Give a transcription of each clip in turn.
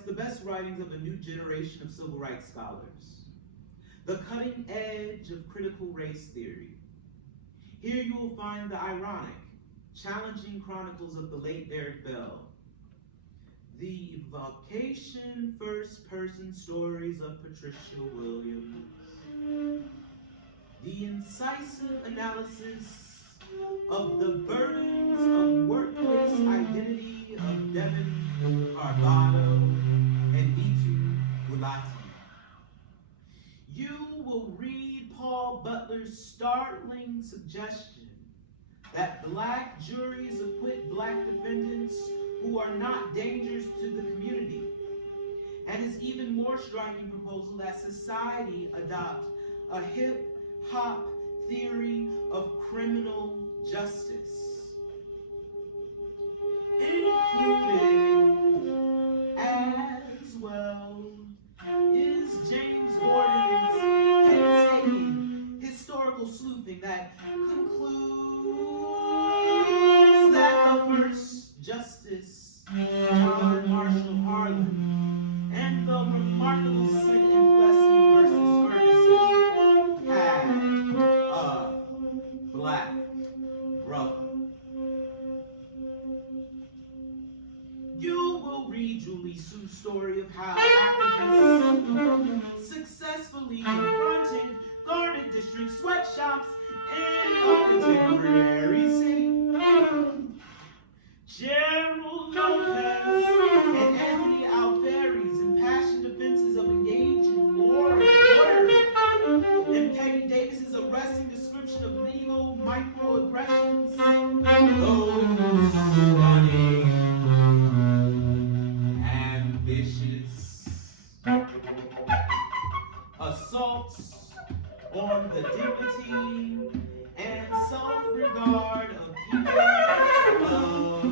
highlights the best writings of a new generation of civil rights scholars, the cutting edge of critical race theory. Here you will find the ironic, challenging chronicles of the late Derek Bell, the evocation first-person stories of Patricia Williams, the incisive analysis of the burdens of workplace identity of Devin Carbado and Nitu Gulati. You will read Paul Butler's startling suggestion that black juries acquit black defendants who are not dangers to the community, and his even more striking proposal that society adopt a hip-hop theory of criminal justice. Included as well is James Gordon's painstaking historical sleuthing that concludes that the first Justice John Marshall Harlan and the remarkable Sid and Plessy versus Ferguson had a black brother. You will read Julie Sue's story of how activists successfully confronted garment district sweatshops in a contemporary city. Gerald Lopez and Anthony Alfieri's impassioned defenses of engaging lawyers, and Peggy Davis's arresting description of legal microaggressions, those stunning, ambitious assaults on the dignity and self-regard of people of color.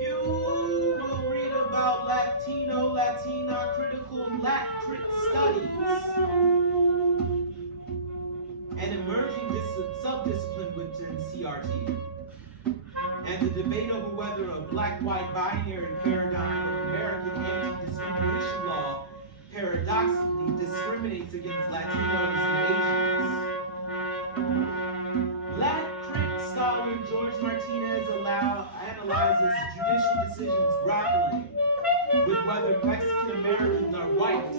You will read about Latina critical Black crit studies, an emerging subdiscipline within CRT, and the debate over whether a black-white binary paradigm of American anti-discrimination law paradoxically discriminates against Latinos and Asians. Black crit scholar George Martinez analyzes judicial decisions grappling with whether Mexican Americans are white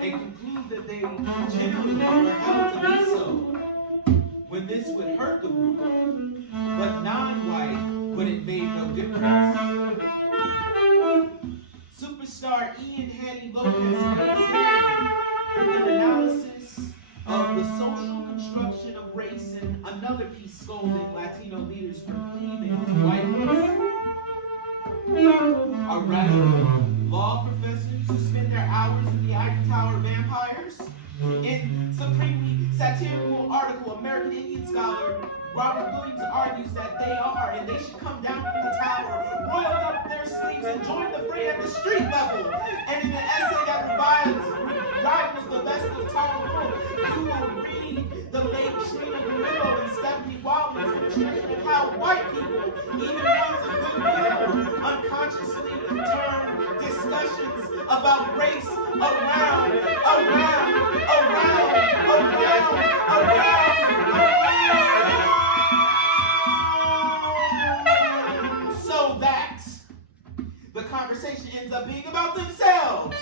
and concludes that they generally were held to be so when this would hurt the group, but non-white when it made no difference. Superstar Ian Haney Lopez with an analysis of the social construction of race and another piece scolding Latino leaders for cleaving to whiteness. A radical law professors who spend their hours in the Ivory Tower vampires. In supremely satirical article, American Indian scholar Robert Williams argues that they are, and they should come down from the tower, roll up their sleeves, and join the fray at the street level. And in an essay that rivals the best of Tom, you will read the late Trina Guerrero and Stephanie Wildman's portrayal of how white people, even ones of goodwill, unconsciously turn discussions about race around. So that the conversation ends up being about themselves.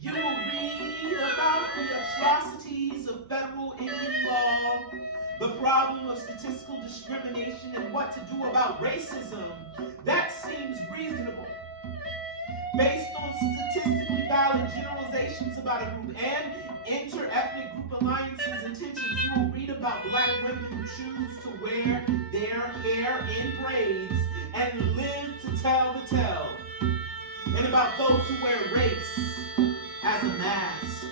You will read about the atrocities of federal Indian law, the problem of statistical discrimination, and what to do about racism. That seems reasonable. Based on statistically valid generalizations about a group and inter-ethnic group alliances and tensions, you will read about black women who choose to wear their hair in braids and live to tell the tale. And about those who wear race as a mask.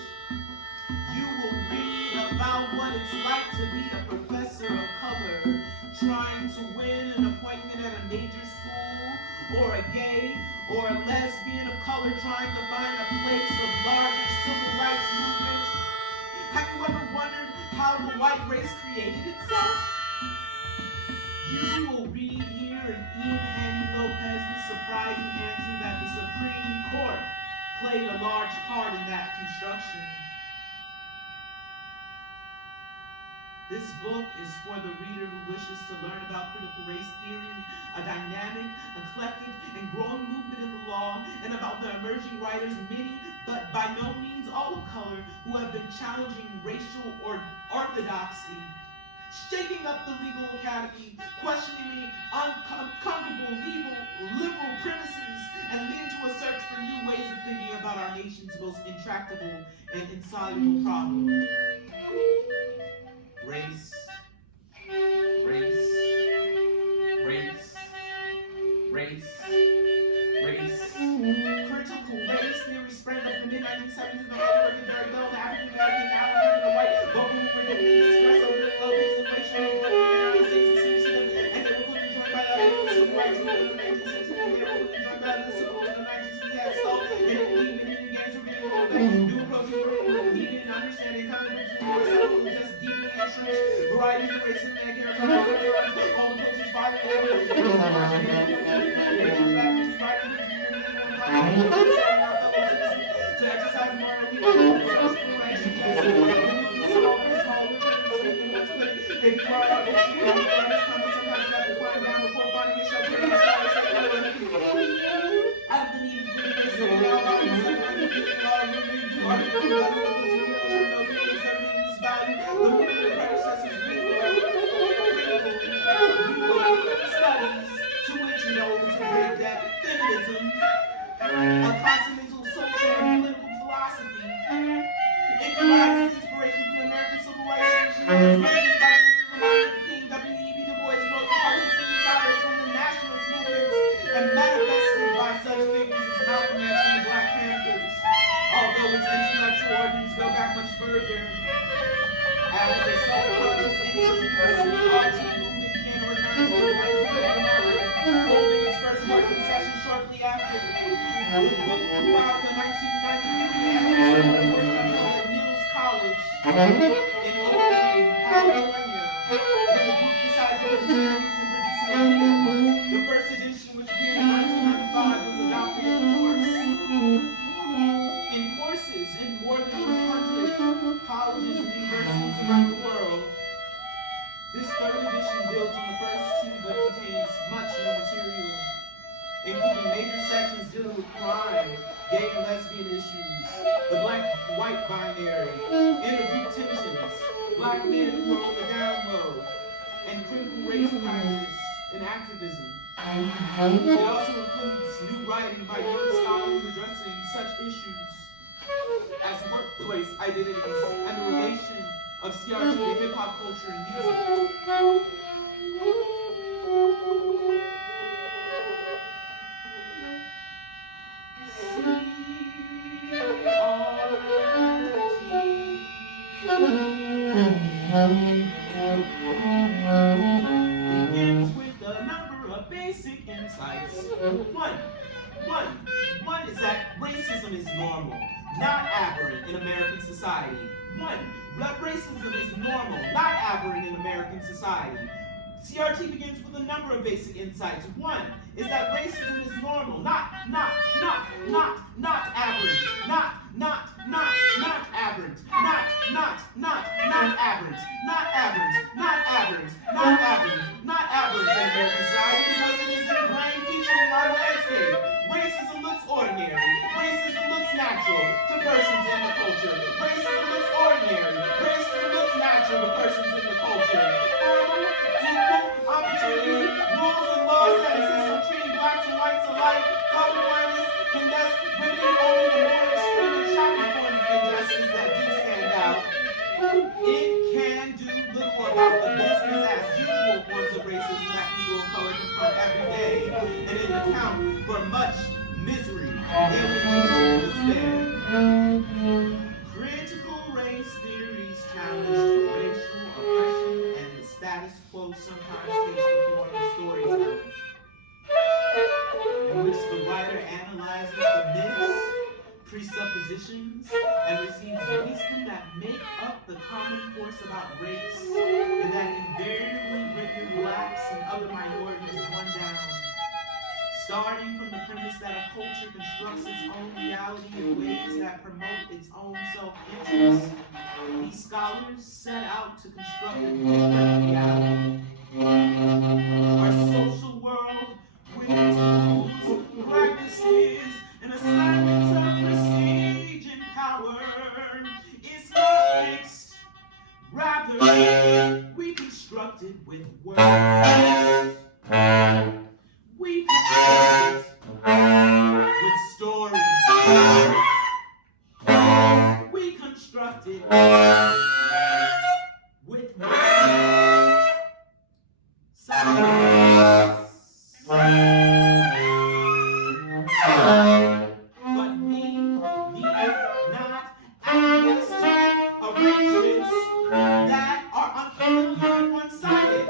You will read about what it's like to be a professor of color trying to win an appointment at a major school, or a gay or a lesbian of color trying to find a place of larger civil rights movement. Have you ever wondered how the white race created itself? You will read here surprising answer that the Supreme Court played a large part in that construction. This book is for the reader who wishes to learn about critical race theory, a dynamic, eclectic, and growing movement in the law, and about the emerging writers, many, but by no means all of color, who have been challenging racial orthodoxy, shaking up the legal academy, questioning uncomfortable liberal premises, and leading to a search for new ways of thinking about our nation's most intractable and insoluble problem. Race, race, race, race, race. Critical race theory sprang up in the mid-1970s in the American very well, the African American, the African, the white, but when we were doing the express over the levels of racial in the United States, it seems to them, and they were quickly joined by the civil rights movement in the 1960s, and they were quickly joined by the civil in the 1960s as well, and it even again to read all the new approaches were needed in understanding confidence and more subtle than just deepening and trench varieties of racism and characteristics, all the approaches violent to exercise moral if you are out there, sometimes you have to find down before finding your shelter. I believe this is now about you are studies to which you know to break that feminism, a continental social and political philosophy. It derives its inspiration from American civil rights and King W.E.B. Du Bois wrote the Chavez from the nationalist movements and manifested by such figures as Malcolm X and the Black Panthers. Although its intellectual origins go back much further, as a self-conscious entity, the RT movement began organizing holding its first market session shortly after. Throughout the 1990s, at Niels College in Oakland, California, and the group decided to put series and produce an idea. The first edition, which appeared in 1995, was adopted in course. In courses in more than 100 colleges and universities around the world, this third edition builds on the first two but contains much new material, including major sections dealing with crime, gay and lesbian issues, the black-white binary, intergroup tensions, black men who are on the down low, and critical race practice and activism. It also includes new writing by young scholars addressing such issues as workplace identities and the relation of CRT to hip-hop culture and music. Begins with a number of basic insights. One is that racism is normal, not aberrant in American society. Racism is normal, not aberrant in American society. CRT begins with a number of basic insights. One is that racism is normal, not aberrant, not aberrant, not aberrant, in American society because it is an ingrained feature in our landscape. Racism looks ordinary. Racism looks natural to persons in the culture. Racism looks ordinary. Racism looks natural to persons in the culture. Equal opportunity, rules and laws that exist for treating blacks and whites alike, colorblindness can thus remedy only the more extreme and shocking forms of injustice that do stand out. It can do little about the business as usual forms of racism that people of color confront every day, and it account for much misery, alienation, and despair. Critical race theories challenge racial oppression and the status quo sometimes takes the form of storytelling, in which the writer analyzes the myths, presuppositions, and receives wisdom that make up the common course about race, and that invariably render blacks and other minorities one down. Starting from the premise that a culture constructs its own reality in ways that promote its own self-interest, these scholars set out to construct a different reality. Our social world, with its rules, practices, and assignments of prestige and power, is not fixed. Rather, we construct it with words. We construct it with stories. We construct it with words. Silence. But we need not acquiesce to arrangements that are unfamiliar and one-sided.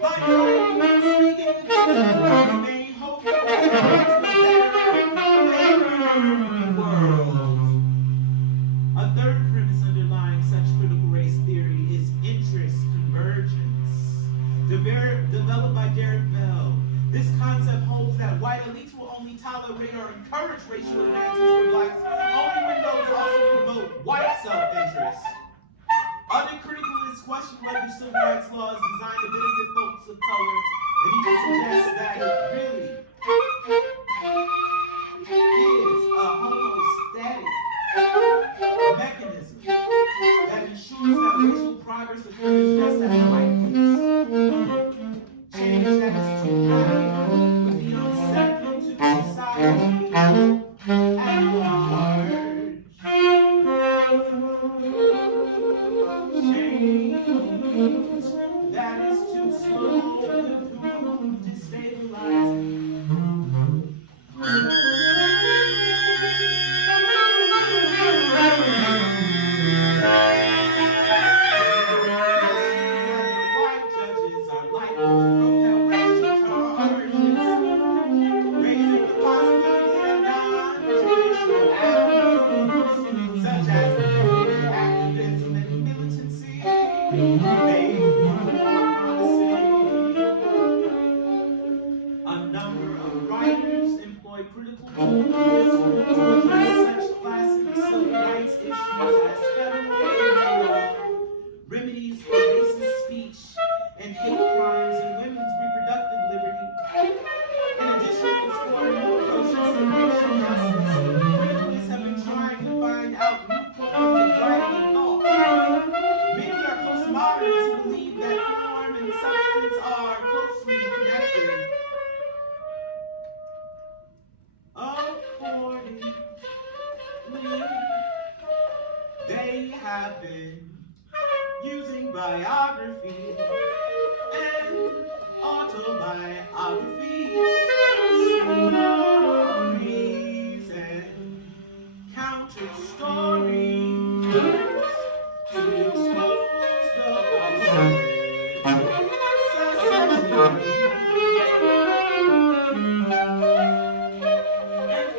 But speaking we may hope to a world. A third premise underlying such critical race theory is interest convergence. Developed by Derek Bell, this concept holds that white elites will only tolerate or encourage racial advances for blacks only when those also promote white self-interest. Other critical is question whether civil rights laws designed to benefit folks of color, and even suggests that it really is a homostatic mechanism that ensures that racial progress occurs just as white is. Change that is too high would be unsettling to society at large. Change that is too slow would prove destabilizing. Critical tools to address such classic civil rights issues as federal remedies for racist speech and hate crimes and women's reproductive liberty. In addition to exploring new approaches to racial justice, criticalists have been trying to find out new forms of writing and thought. Many are postmoderns who believe that form and substance are closely connected. Accordingly, they have been using biography and autobiographies, stories and counter stories to expose the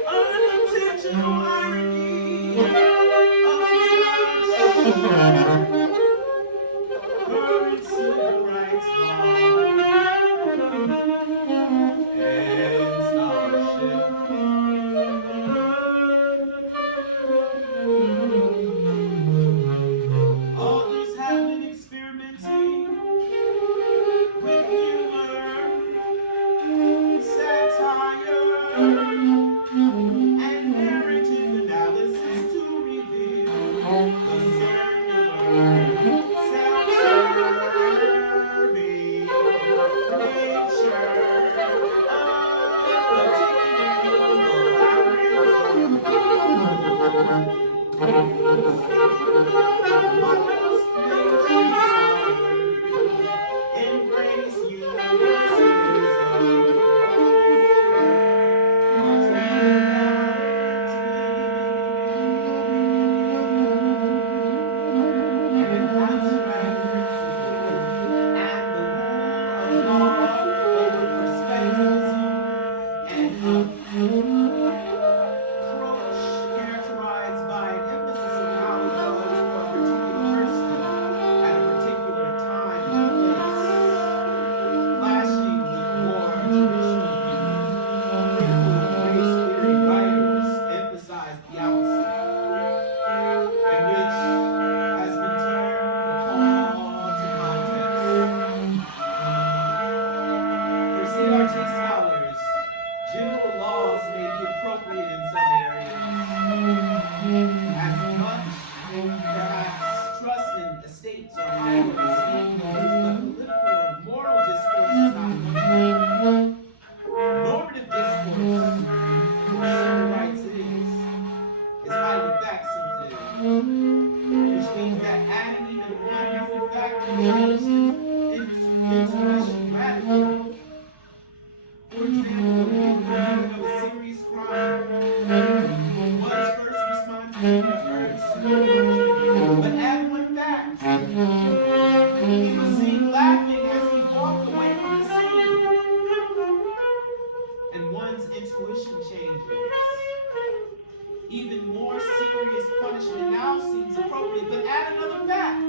unintentional irony of current civil rights law and scholarship. changed intuition radically. For example, the learning of a serious crime, one's first response may be to urge supervision. But add one fact. He was seen laughing as he walked away from the scene. And one's intuition changes. Even more serious punishment now seems appropriate, but add another fact.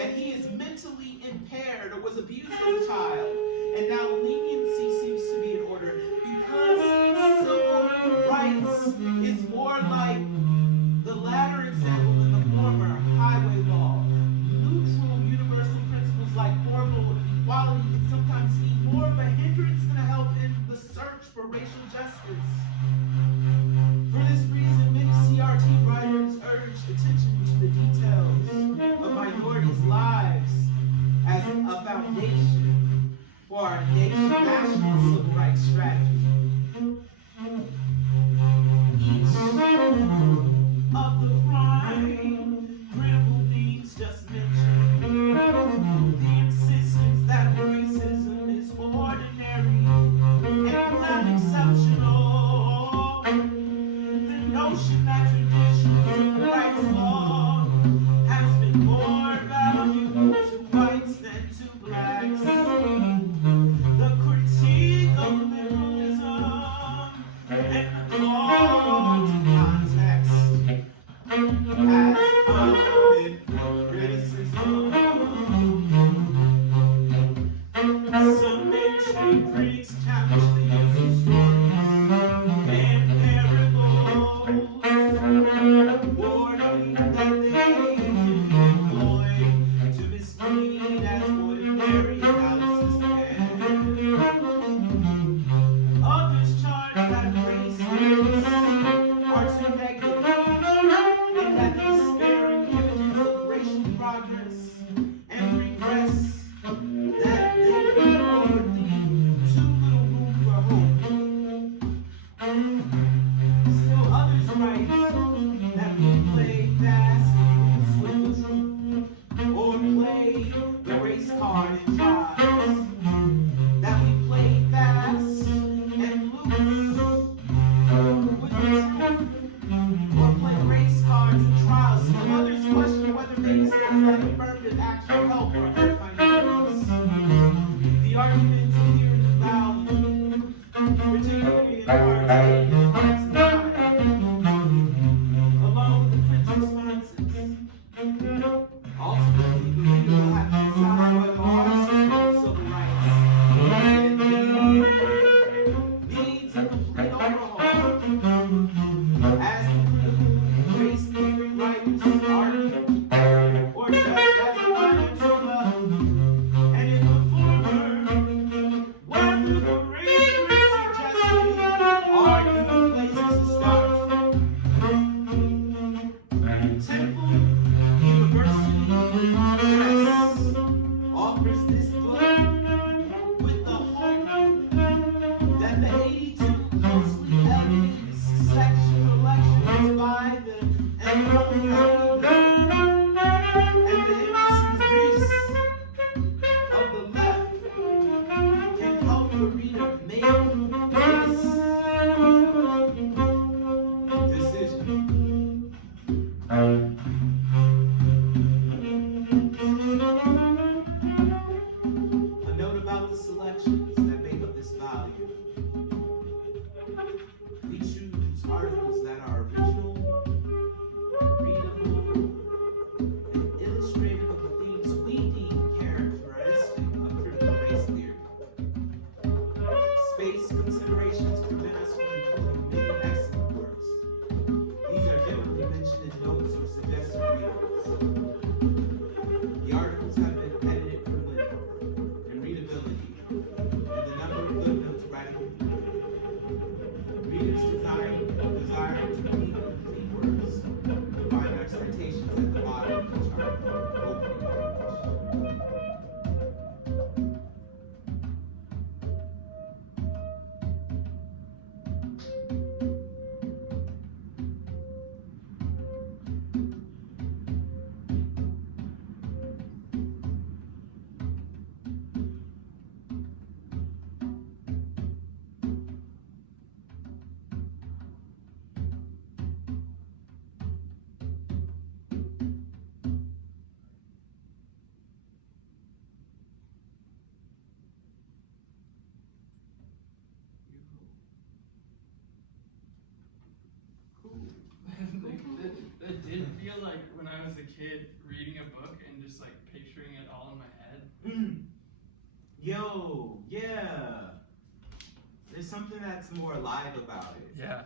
And he is mentally impaired or was abused as a child. And now leniency seems to be in order because civil rights is more like the latter example than the former highway law. Neutral universal principles like moral equality can sometimes be more of a hindrance than a help in the search for racial justice. For this reason, many CRT writers urge attention to the details of minorities' lives as a foundation for our national civil rights strategy. Each of the critical themes just mentioned, the insistence that racism is ordinary and not exceptional, the notion that traditional civil rights law has been more valuable to whites than to blacks. The critique of liberalism and the call to context has come in for criticism. Some mainstream critics challenge the use of stories and parables, warning that they can be employed to mislead as ordinary analysis can. Others charge that race are too negative and that the despairing images of racial progress and regress that they forward leave too little room for hope. Still others write that we play fast and loose with the truth, or play the race card in trials. That we play fast and loose with the truth, or play race cards in trials. Some others question whether race is like affirmative action help or hurt minorities. The arguments appear in the value, particularly in parts A and parts 9, along with the Prince responses. Ultimately, the reader will have to decide whether our system of civil rights needs a complete overhaul. As the critical race theory writers argue, or just as financial like when I was a kid reading a book and just like picturing it all in my head. Yo, yeah. There's something that's more alive about it. Yeah.